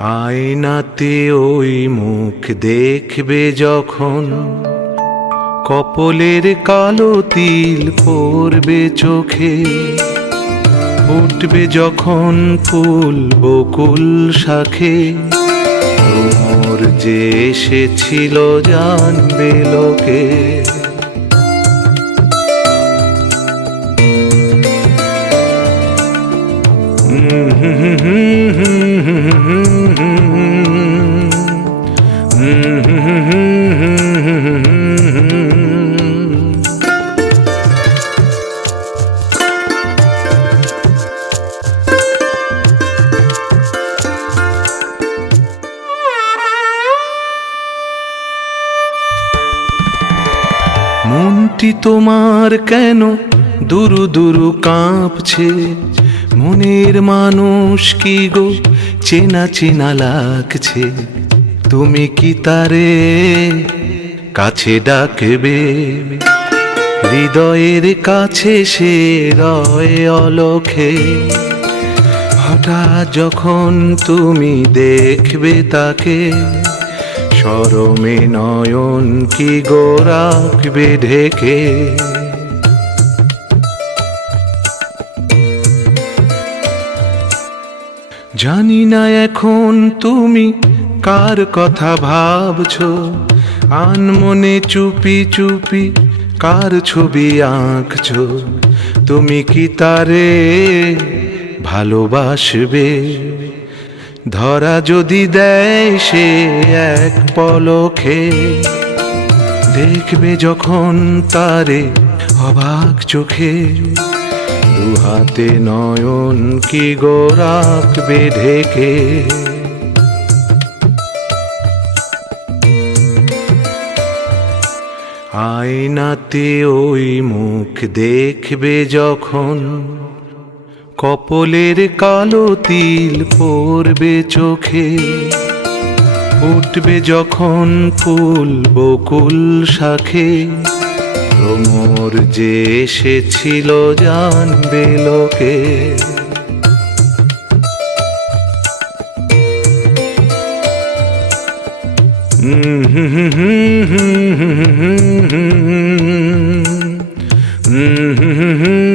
আয়নাতে ওই মুখ দেখবে যখন কপলের কালো তিল পড়বে চোখে। উঠবে যখন ফুল বকুল শাখে। তোমার যে এসেছিল জানবে লোকে। মনটি তোমার কেন দুরু দুরু কাঁপছে? মনের মানুষ কি গো? চেনা চেনা লাগছে। তুমি কি তারে কাছে ডাকবে? হৃদয়ের কাছে সে রয় অলখে। হঠাৎ যখন তুমি দেখবে তাকে, সরমে নয়ন কি গো রাখবে ঢেকে? জানি না এখন তুমি কার কথা ভাবছ। আনমনে চুপি চুপি কার ছবি আঁকছো। তুমি কি তারে ভালোবাসবে? ধরা যদি দেয় সে এক পলকে, দেখবে যখন তারে অবাক চোখে। দু হাতে নয়ন কি গো রাখবে ঢেকে আয়নাতে ওই মুখ দেখবে যখন কপলের কালো তিল পড়বে চোখে। উঠবে যখন ফুল বকুল শাখে। ভ্রমর যে এসেছিল জানবে লোকে হুম